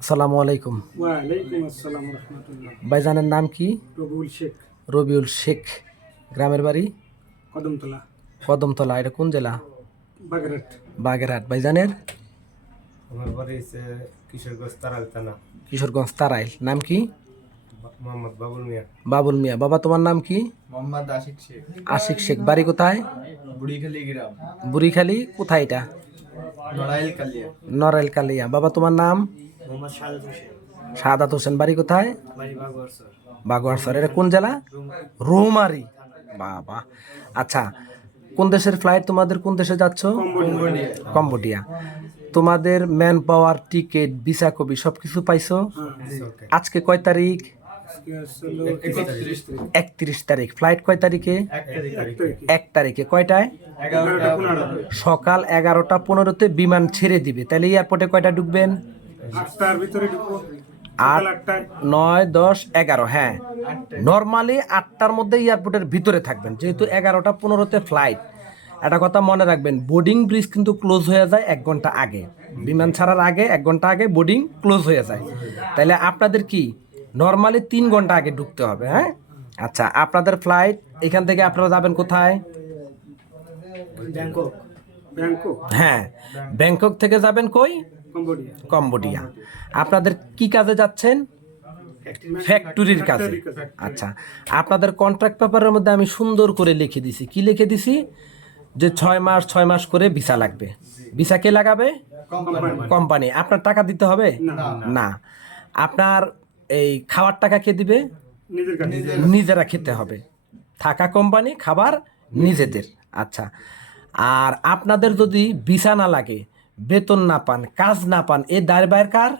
আসসালামু আলাইকুম। ভাইজানের নাম কি? রবুল শেখ। রবিউল শেখ। গ্রামের বাড়ি? কদমতলা। কদমতলা এটা কোন জেলা? বাগেরহাট। বাগেরহাট। ভাইজানের? আমার বাড়ি হচ্ছে কিশোরগঞ্জ তারাল থানা। কিশোরগঞ্জ তারাইল। নাম কি? মোহাম্মদ বাবুল মিয়া। বাবুল মিয়া। বাবা তোমার নাম কি? মোহাম্মদ আশিক শেখ। আশিক শেখ। বাড়ি কোথায়? বুড়িখালি গ্রাম। বুড়িখালি। কোথায় এটা? নড়াইল কালিয়া। নরাইল কালিয়া। বাবা তোমার নাম? মোহাম্মদ শাহাদ হোসেন। সাদাত হোসেন বাড়ি কোথায়? বাগুয়ার স্যার এটা কোন জেলা? রৌমারি। বাবা। আচ্ছা কোন দেশের ফ্লাইট তোমাদের কোন দেশে যাচ্ছ? কম্বোডিয়া। তোমাদের manpower ticket visa copy সব কিছু পাইছো আজকে কয় তারিখ? একত্রিশ তারিখ। ফ্লাইট কয় তারিখে? এক তারিখে। কয়টায়? সকাল এগারোটা পনেরোতে বিমান ছেড়ে দিবে। তাহলে এয়ারপোর্টে কয়টা ঢুকবেন? আটটার ভিতরে ঢুকবো। আট নয় দশ এগারো হ্যাঁ। নর্মালি আটটার মধ্যে এয়ারপোর্টের ভিতরে থাকবেন। যেহেতু এগারোটা পনেরোতে ফ্লাইট একটা কথা মনে রাখবেন বোর্ডিং ব্রিজ কিন্তু ক্লোজ হয়ে যায় এক ঘণ্টা আগে। বিমান ছাড়ার আগে এক ঘণ্টা আগে বোর্ডিং ক্লোজ হয়ে যায়। তাহলে আপনাদের কি? নর্মালি তিন ঘণ্টা আগে ঢুকতে হবে হ্যাঁ? আচ্ছা আপনাদের ফ্লাইট এখান থেকে আপনারা যাবেন কোথায়? Bangkok Bangkok. হ্যাঁ। ব্যাংকক থেকে যাবেন কই? কম্বোডিয়া। কম্বোডিয়া। আপনাদের কি কাজে যাচ্ছেন? ফ্যাক্টরির কাজে। আচ্ছা আপনাদের কন্ট্রাক্ট পেপারের মধ্যে আমি সুন্দর করে লিখে দিছি। কি লিখে দিছি? যে ছয় মাস ছয় মাস করে ভিসা লাগবে। ভিসা কে লাগাবে? কোম্পানি আপনার টাকা দিতে হবে? না। আপনার এই খাওয়ার টাকা কে দিবে? নিজেরা খেতে হবে। থাকা কোম্পানি খাবার নিজেদের। আচ্ছা আর আপনাদের যদি ভিসা না লাগে বেতন না পান কাজ না পান এই দায়বার কার?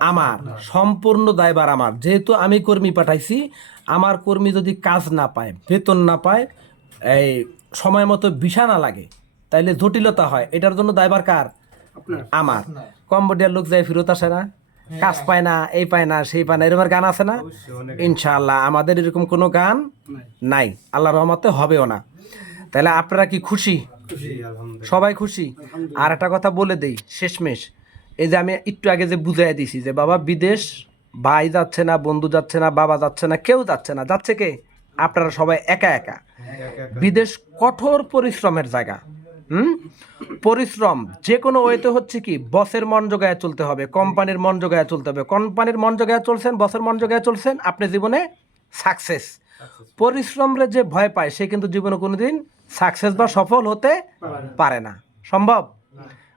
আমার। সম্পূর্ণ দায়বার আমার। যেহেতু আমি কর্মী পাঠাইছি আমার কর্মী যদি কাজ না পায় বেতন না পায় এই সময় মতো ভিসা না লাগে তাইলে জটিলতা হয়। এটার জন্য দায়বার কার? আমার। কম্বোডিয়ার লোক যায় ফেরত আসে না কাজ পায় না এই পায় না সেই পায় না এরকম গান আছে না? ইনশাআল্লাহ আমাদের এরকম কোনো গান নাই। নাই। আল্লাহ রহমতে হবেও না। তাহলে আপনারা কি খুশি? সবাই খুশি। আর একটা কথা বলে দেই শেষমেশ। এই যে আমি একটু আগে যে বুঝাই দিছি যে বাবা বিদেশ ভাই যাচ্ছে না বন্ধু যাচ্ছে না বাবা যাচ্ছে না কেউ যাচ্ছে না যাচ্ছে কে? আপনারা সবাই একা একা। বিদেশ কঠোর পরিশ্রমের জায়গা হুম? পরিশ্রম যে কোনো ওয়েতে হচ্ছে কি বসের মন জোগায় চলতে হবে কোম্পানির মন জোগায় চলতে হবে। কোম্পানির মন জোগায় চলছেন বসের মন জোগায় চলছেন আপনি জীবনে সাকসেস পরিশ্রমরে যে ভয় পায় সে কিন্তু জীবনে কোনোদিন সাকসেস বা সফল হতে পারে না। সম্ভব?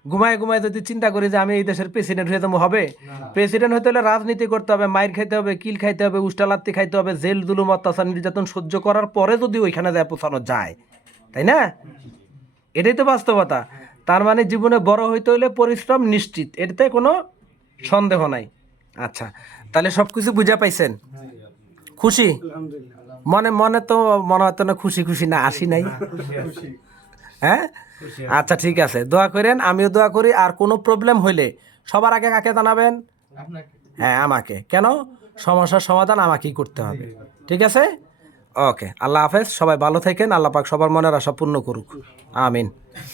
ঘুমায় ঘুমায় যদি চিন্তা করি যে আমি এই দেশের প্রেসিডেন্ট হয়ে যাব হবে? প্রেসিডেন্ট হতে হলে রাজনীতি করতে হবে মাইর খাইতে হবে কিল খাইতে হবে উষ্টালাত্তি খাইতে হবে জেল দুলুম অত্যাচার নির্যাতন সহ্য করার পরে যদি ওইখানে যায় পৌঁছানো যায়। তাই না? এটাই তো বাস্তবতা। তার মানে জীবনে বড় হইতে হলে পরিশ্রম নিশ্চিত। এটাতে কোনো সন্দেহ নাই। আচ্ছা তাহলে সব কিছু বুঝা পাইছেন? খুশি? আলহামদুলিল্লাহ। মনে মনে তো মনে হতো না খুশি খুশি না আসি নাই। হ্যাঁ? আচ্ছা ঠিক আছে দোয়া করেন আমিও দোয়া করি আর কোনো প্রবলেম হইলে সবার আগে কাকে জানাবেন? হ্যাঁ আমাকে। কেন? সমস্যার সমাধান আমাকেই করতে হবে। ঠিক আছে? ওকে আল্লাহ হাফেজ সবাই ভালো থাকেন আল্লাহ পাক সবার মনের আশা পূর্ণ করুক। আমিন।